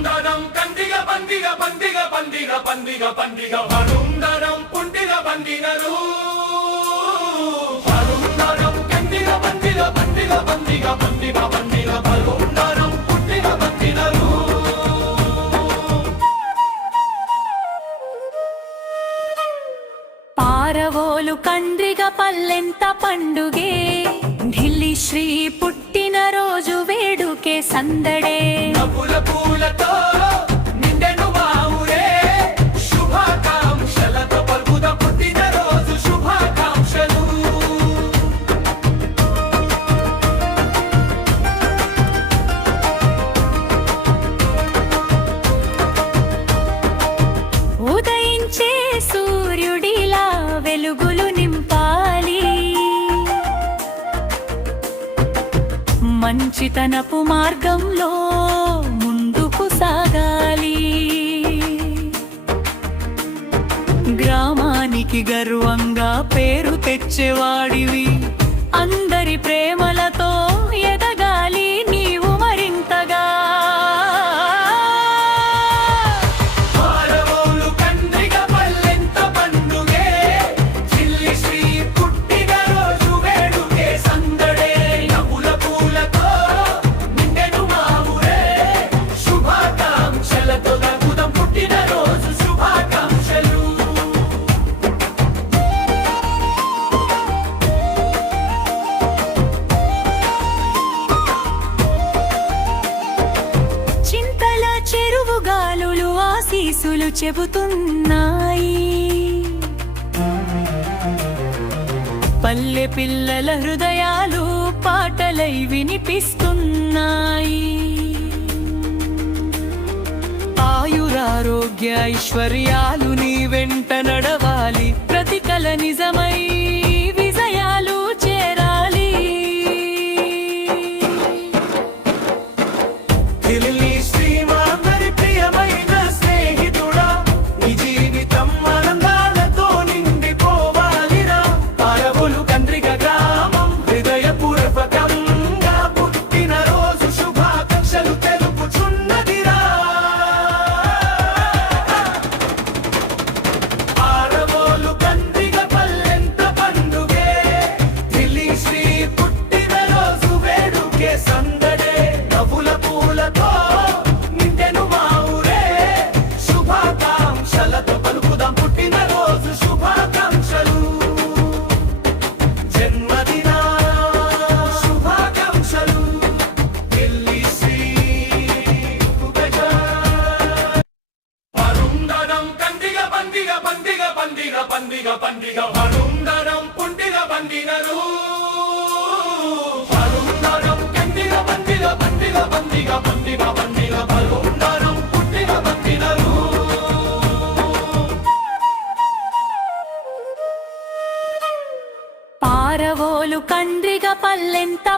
పరుందరం కందిగ పందిగ పందిగ పందిగ పందిగ పందిగ పరుందరం పుంటిగ పందిగరు పరుందరం కందిగ పందిగ పందిగ పందిగ పందిగ పందిగ పరుందరం పుంటిగ పందిగరు పారవోలు కండ్రిగ పల్లెంత పండుగే ఢిల్లీ శ్రీ పుట్టిన రోజు వేడుకే సందడే నవ్వుల పూలతో నిండెను మా ఊరే శుభాకాంక్షలతో పలుకుదాం పుట్టిన రోజు శుభాకాంక్షలు ఉదయించే సూర్యుడిలా వెలుగులు నింపాలి మంచితనపు మార్గంలో ముందుకు సాగాలి గ్రామానికి గర్వంగా పేరు తెచ్చేవాడివి అందరి ప్రేమలతో ఎదగాలి నీవు మరింతగా పారవోలు కందిగ పల్లెంత పండుగే ఢిల్లీ శ్రీ పుట్టిన రోజు వేడుకే సందడే నవ్వుల పూలతో నిండెను మా ఊరే శుభాకాంక్షలతో గడుపుదాం పుట్టిన రోజు శుభాకాంక్షలు చింతల చెరువు గాలులు ఆశీసులు చెబుతున్నాయి పల్లె పిల్లల హృదయాలు పాటలై వినిపిస్తున్నాయి ఆయురారోగ్య ఐశ్వర్యాలు నీ వెంట నడవాలి ప్రతి కల నిజమై విజయాలు చేరాలి ఢిల్లీ శ్రీమాందరి ప్రియమైన స్నేహితుడా నీ జీవితం ఆనందాలతో నిండిపోవాలిరా పారవోలు కంద్రిక గ్రామం హృదయపూర్వకంగా పుట్టిన రోజు శుభాకాంక్షలు తెలుపుచున్నదిరా పారవోలు కంద్రిక పల్లెంత పండుగే ఢిల్లీ శ్రీ పుట్టిన రోజు వేడుకే సందడే నవ్వుల పూలతో నిండెను మా ఊరే శుభాకాంక్షలతో పలుకుదాం పుట్టిన రోజు శుభాకాంక్షలు జన్మదిన శుభాకాంక్షలు ఢిల్లీ శ్రీ పరుందరం కందిగ పందిగ పందిగ పందిగ పందిగ పందిగ పరుందరం పుంటిగ పందిగరు పరుందరం కందిగ పందిగ పందిగ పందిగ పందిగ పందిగ పరుందరం పుట్టిగ పందిగరు పారవోలు కండ్రిగ పల్లెంత